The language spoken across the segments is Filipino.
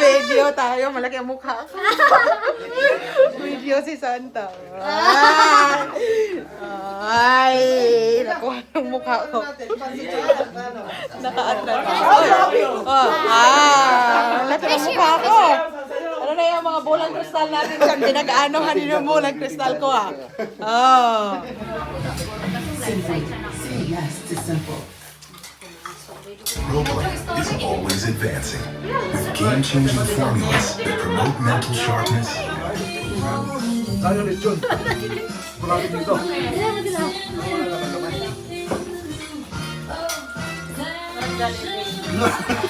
Video tayo, malaki ang mukha ko. Video si Santa. Ay, nakuha ng mukha ko. Naka-atlas. Malaki ang mukha ko. Ano na yung mga bulang kristal natin dyan? Pinag-aanohan din yung bulang kristal ko Say yes to simple. Roblox is always advancing with game-changing formulas that promote mental sharpness. Tayo ulit yun. Marami dito.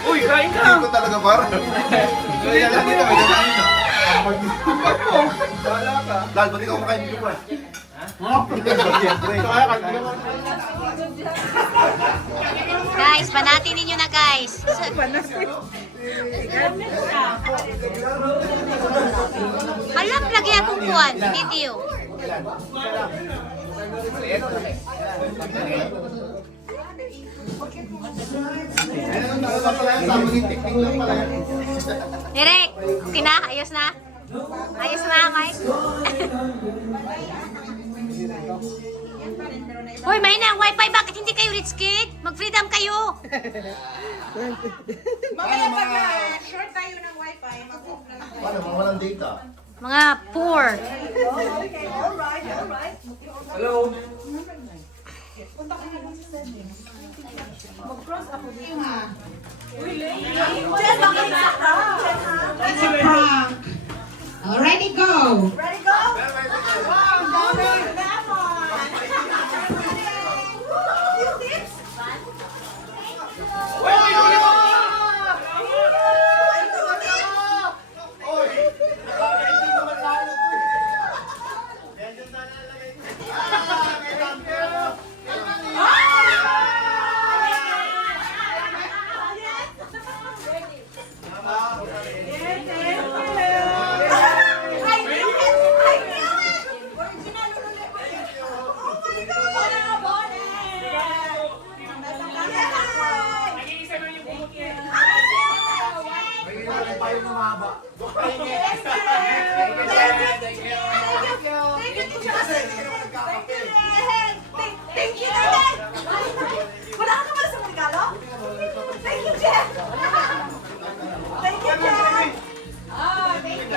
Uy, kain ka! Hindi ko talaga para. Kaya lang dito, may dalahin na. Wala ka. Dahil, ba't ikaw makain dito pa? Guys, banatin ninyo na guys. Alam lagi akong kuwan, video. Direk, okay na? Ayos na? Ayos na, Mike? Hoy, mahina ang wifi. Bakit hindi kayo rich kid? Mag-freedom kayo. Mamaya pag short tayo ng wifi, mag-off lang. Paano, mawalang data? Mga poor. Okay, alright. Hello? It's a prank. Ready, go. Ready, go? Wow, dami lemon. Yung tips? Thank you, Dad! Wala ka pala sa regalo? Thank you, Jeff! Thank you, Jeff! Oh, thank you!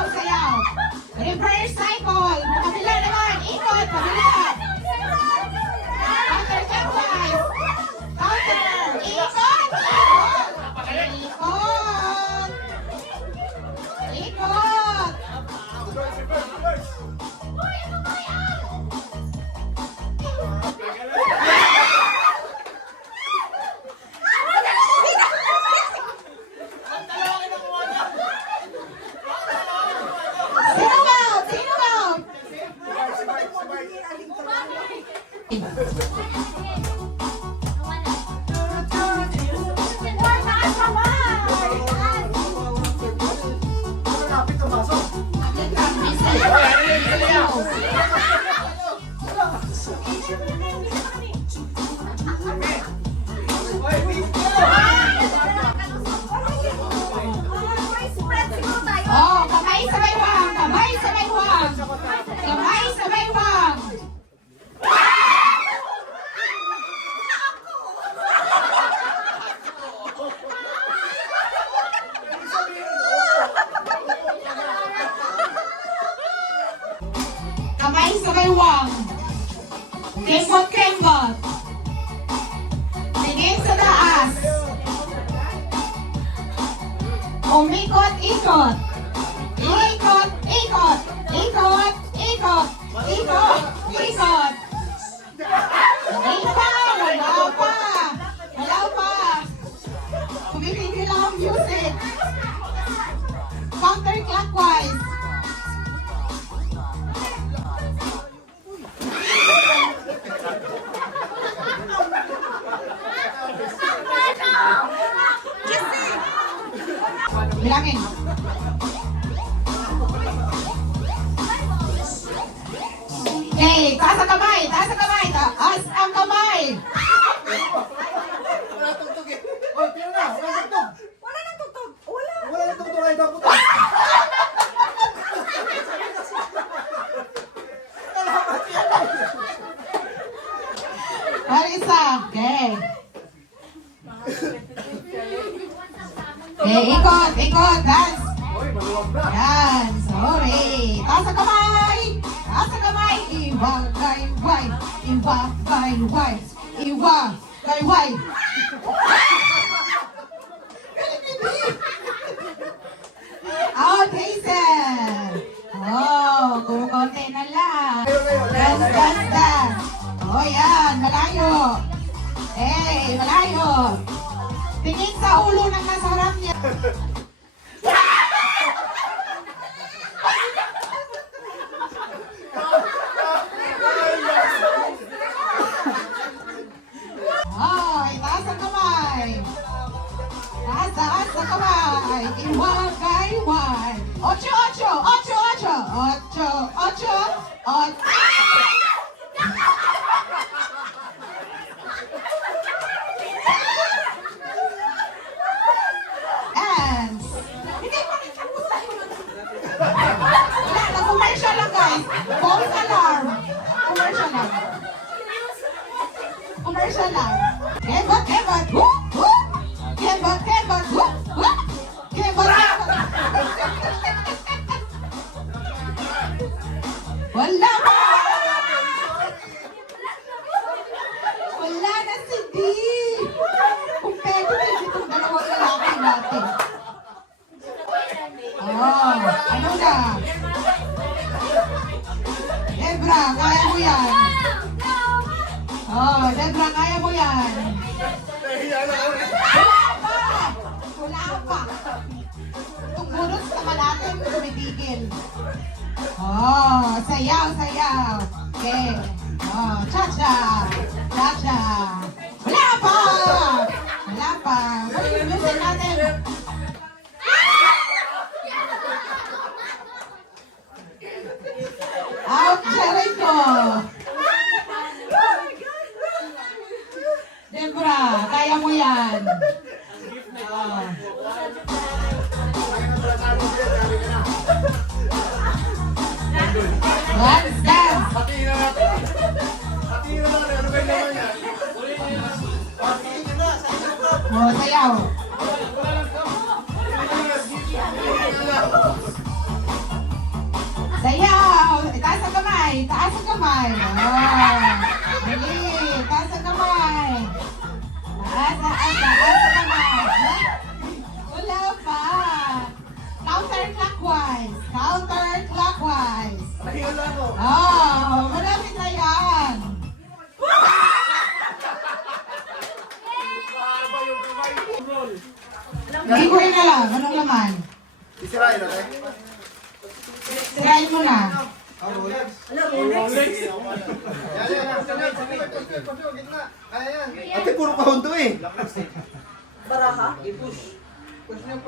Sayaw. Reverse cycle. Pakabila naman. Ikot. Pakabila. Counter clockwise. Counter. Ikot. Ikot. Oh, kamay sabay wang. Kamay sabay wang. Kamay sabay wang. Kamay sa baywang. Kembot. Tingin sa taas. Umikot-ikot. Ikot. Wala pa. Pumipigil lang ang music. Counterclockwise. Bilangin. Okay, taas ang kamay. Taas ang kamay. Wala tugtog eh. Oh, tira na. Wala tugtog. Wala nang tugtog. Wala. Wala na tugtog. Ay, dapat. Marisa. Okay. Okay, ikot. Dance. Oy, maluwag na. Yan. Sorry. Taas ang kamay. Iwa. Out, Hazel. Oh, kukonti na lang. Dance. Oh, yan. Malayo. Hey, malayo. Tingin sa ulo ng nasa harap niya. Ay, taas ang kamay. Taas ang kamay. Iwagay. 8. And hindi pa rin tapos na yun. Wala na, commercial lang guys. False alarm. Commercial lang. Kembot. Kembot. Wala na si D. Kung pwede na itong dalawang lalaki natin. Oh, ano na? Debra, kaya mo yan. Oh, Debra, kaya mo yan. Wala pa. Tumuros sa malating tumitigil. Oh, sayaw. Okay. Oh, cha-cha. Wala pa. Ano yung music natin? Out, Jericho. Debra, kaya mo yan. Oh. Let's dance. Hatiin na natin. Ano ba yung naman yan? Oh, sayaw. Sayaw. Taas ang kamay. Oh. Dali. Taas ang kamay. Taas ang kamay. Wala pa. Counterclockwise. Pahinga lang ako. Oh, malapit na yan. Biguin na lang. Anong laman? Isirain natin. Sirain mo na. Ate, puro kahon to eh. Baraha. Push niya.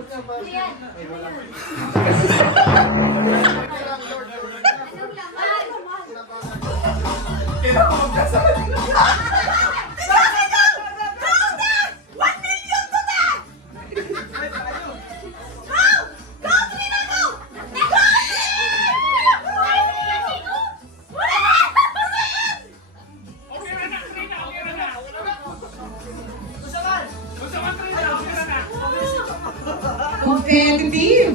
Competitive.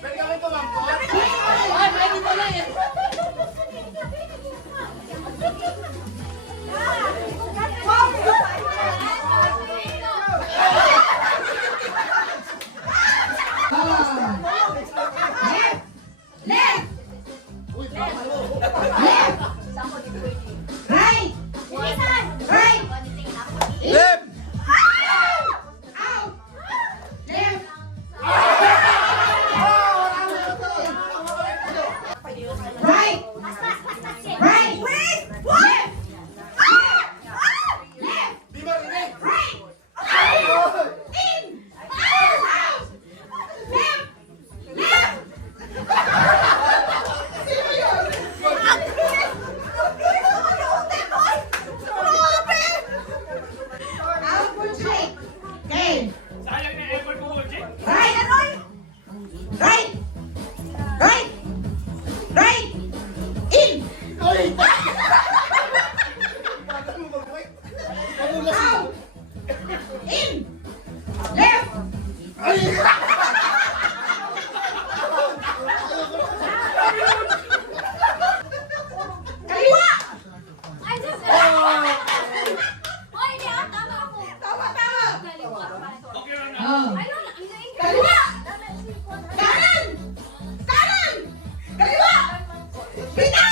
Pwede kami tumangkot? Right! Right! Left! Out! Left! Right! Right! Wait! What? Ah! Ah! Left! Di marinig! Right! Out! In! Out! Left! Left! Sino yun? Out for check. Game. Right! Right! Right! Right! In! Out! In! Left! Kaliwa! Tama, tama! Oh. Kaliwa! Kanan! Kanan! Kaliwa! Pita!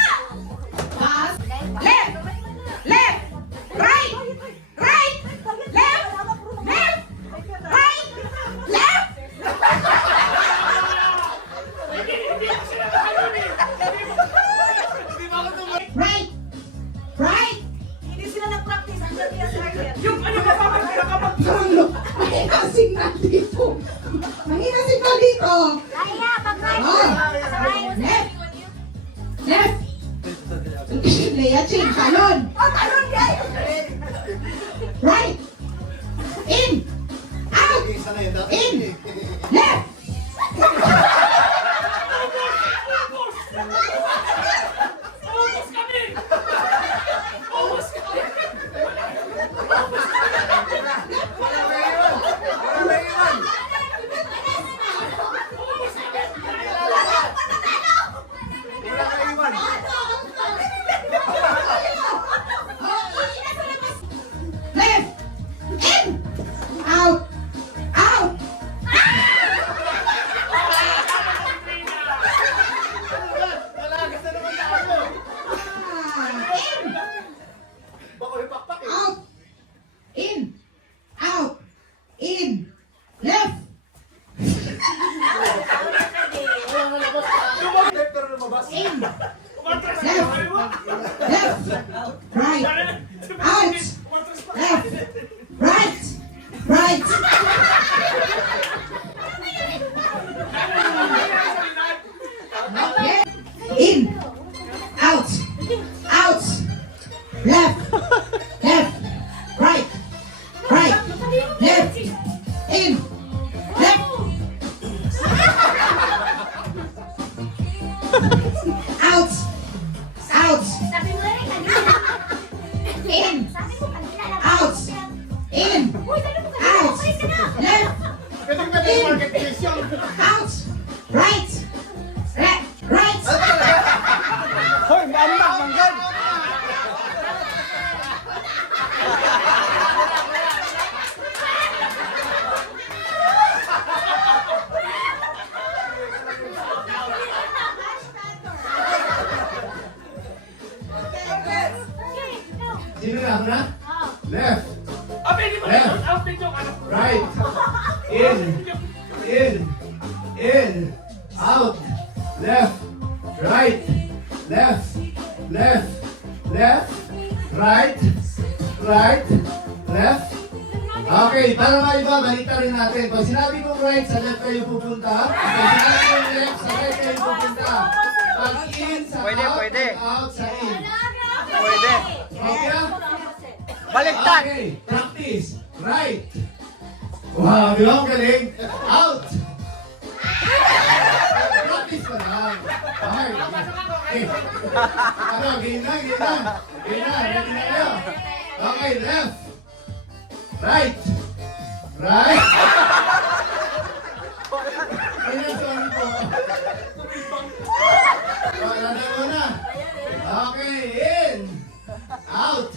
Taas! Left! Left! Right! Right! Left! Left! Right! Left! Right! Right! Hindi sila nag-practice. Ang gabi ang target. Lolo, mahina signal dito. Mahina signal dito. Oh. Left. Left. Leia Ching, talon. Oh, talon guys! Right. In. Out. Isa na yun dati. In. Left. Left. In. Out. Out. Nalagas na naman tayo! In. Bako yung pakpak eh! Out. In. Out. In. Left. Lumabas pero lumabas! In. Left. Left. Right. Out. Left. Right. Right. Okay. In. Out. Out. Left. Left. Right. Right. Left. In. Left. Out. Out. In. Out. In. Out. Left. Pwede market place yun! Out. Right. Left. Right. Hoy! Mambag! Manggan! Sino na? Ako na? Left. Left. Right. In. In. In. Out. Left. Right. Left. Left. Left. Right. Right. Left. Okay, para maiba, balita rin natin. Pag sinabi kong right, sa left kayo pupunta. Pag sinabi kong left, sa right kayo pupunta. Pag in, sa out. Pag out, sa in. Okay na? Baliktad! Okay, practice. Right. Wow, di ba ang galing? Out. Practice pa lang. Okay. Okay. Ano, game na, game na. Game na, ready na kayo. Okay, left. Right. Right. Ayan, sorry po. Wala na muna. Okay, in. Out.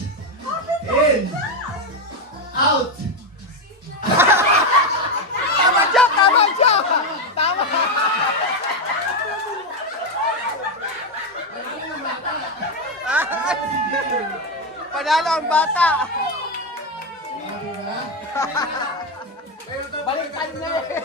In. Out. Tama siya! Tama siya! Tama! Panalo ang bata! Balikan na eh!